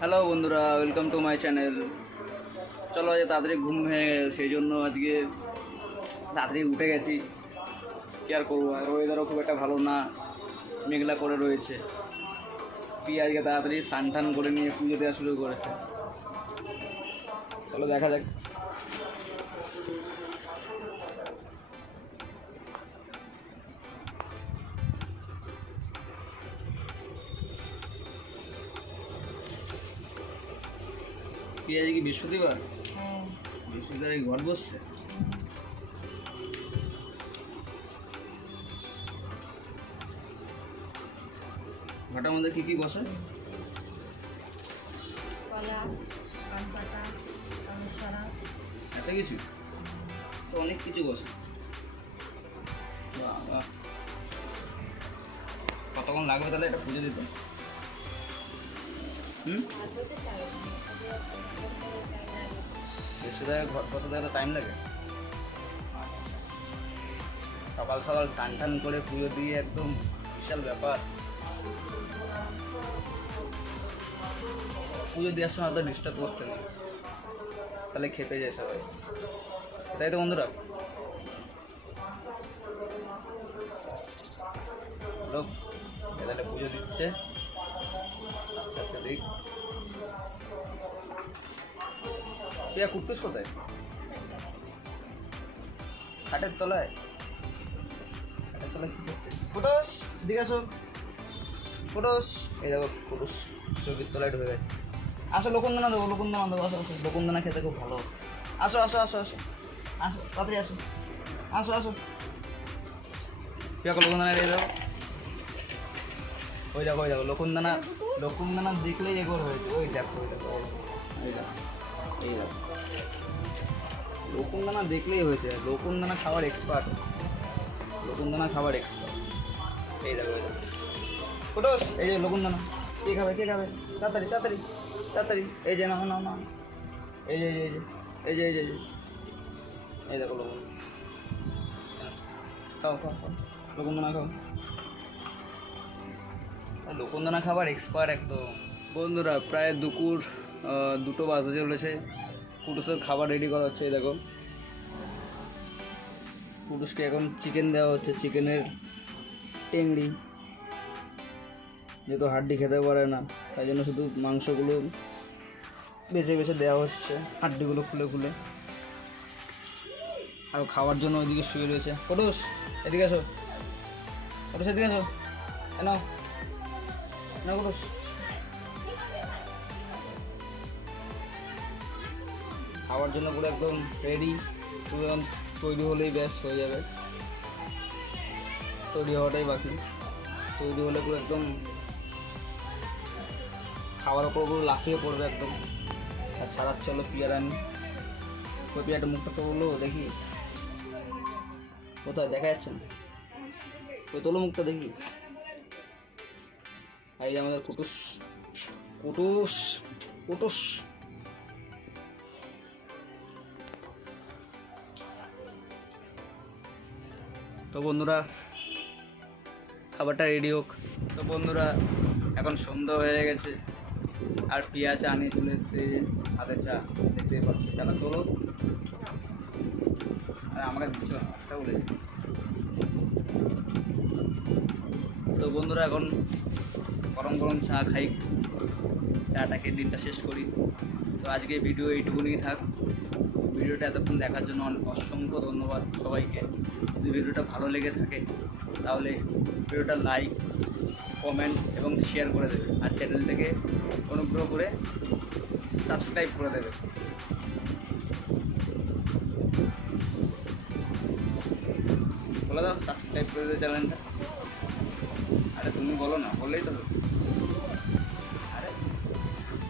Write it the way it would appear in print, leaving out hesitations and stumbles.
Hello বন্ধুরা, welcome to my channel. চলো আজ তাড়াতাড়ি ঘুম হয়ে গেছে, সেই জন্য আজকে তাড়াতাড়ি উঠে গেছি। কি আর করবো, আর ওয়েদারও খুব একটা ভালো না, মেঘলা করে রয়েছে। আজকে তাড়াতাড়ি স্নান টান করে নিয়ে পুজো দেওয়া শুরু করেছে। চলো দেখা যাক। আজকে কি বৃহস্পতিবার? বৃহস্পতিবার ঘট বসছে। ঘটার মধ্যে কি কি বসে? এত কিছু তো, অনেক কিছু বসে। কতক্ষণ লাগবে তাহলে এটা পুজো দিতে? বৃহস্পতিবার ঘট বসাতে এত টাইম লাগে? সকাল সকাল স্নান টান করে পুজো দিয়ে একদম বিশাল ব্যাপার। পুজো দেওয়ার সময় অত ডিস্টার্ব করতে নেই, তাহলে খেপে যায় সবাই, তাই তো বন্ধুরা? লোক তাহলে পুজো দিচ্ছে, আস্তে আস্তে দিক। কুট্টুস কোথায়? খাটের তলায়? খাটের তলায় কি করছে? কুটুস দিকে আসো, কুটুস। এই দেখো কুটুস চৌকির তলায় ঢুকে গেছে। আসো, লোকনদানা দেবো, লোকনদানা দেবো। আসো, লোকনদানা খেতে খুব ভালো। আসো আসো আসো আসো আসো, তাড়াতাড়ি আসো, আসো আসো। দেখো লোকনদানা দিয়ে দাও। ওই দেখো, ওই দেখো লোকনদানা। লোকনদানা দেখলেই একবার হয়েছে। ওই দেখো, ওই দেখো, ওই দেখো, এই দেখো। লোকনদানা দেখলেই হয়েছে। লোকনদানা খাবার এক্সপার্ট, লোকনদানা খাবার এক্সপার্ট। এই দেখো, এই দেখো ফুটোস, এই যে লোকনদানা। কে খাবে, কে খাবে? তাড়াতাড়ি তাড়াতাড়ি তাড়াতাড়ি। এই যে নাও নাও নাও, এই যে এই যে এই যে এই যে এই দেখো লোকন। খাও খাও খাও, লোকনদানা খাও। লোকনদানা খাবার এক্সপার্ট একদম। বন্ধুরা প্রায় দুপুর 2টো বাজতে চলেছে। কুটুসের খাবার রেডি করা হচ্ছে। এই দেখো, কুটুসকে এখন চিকেন দেওয়া হচ্ছে, চিকেনের টেংড়ি। যেহেতু হাড্ডি খেতে পারে না, তাই জন্য শুধু মাংসগুলো বেছে বেছে দেওয়া হচ্ছে, হাড্ডিগুলো খুলে খুলে। আর খাওয়ার জন্য ওইদিকে শুয়ে রয়েছে। কুটুস এদিকে আসো, কুটুস এদিকে আসো। কেন না কুটুস? খাওয়ার জন্য পুরো একদম রেডি। পুরো তৈরি হলেই ব্যাস হয়ে যাবে। তৈরি হওয়াটাই বাকি। তৈরি হলে পুরো একদম খাওয়ার ওপর পুরো লাফিয়ে পড়বে একদম। আর ছাড়াচ্ছে হলো পিয়ারানি। ওই পিয়াটা মুখটা তো বললো দেখি, কোথায় দেখা যাচ্ছে না? ওই তোলো মুখটা দেখি। এই যে আমাদের কুটুস, কুটুস কুটুস। তো বন্ধুরা খাবারটা রেডি হোক। তো বন্ধুরা এখন সন্ধ্যা হয়ে গেছে, আর পিয়া চা নিয়ে চলে এসছে, হাতে চা দেখতেই পাচ্ছি। চাটা তোলো, আর আমাকে দিচ্ছ একটা বলে। তো বন্ধুরা এখন গরম গরম চা খাই, চাটাকে দিনটা শেষ করি। তো আজকে ভিডিও এইটুকুনিই থাক। ভিডিওটা এতক্ষণ দেখার জন্য অসংখ্য ধন্যবাদ সবাইকে। যদি ভিডিওটা ভালো লেগে থাকে তাহলে ভিডিওটা লাইক, কমেন্ট এবং শেয়ার করে দেবে। আর চ্যানেলটাকে অনুগ্রহ করে সাবস্ক্রাইব করে দেবে। বলে দাও, সাবস্ক্রাইব করে দেবে চ্যানেলটা। আরে তুমি বলো না, বললেই তো।